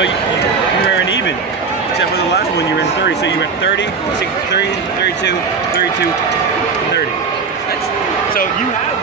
So you ran even, except for the last one you ran 30. So you went 30, 30, 32, 32, 30. So you have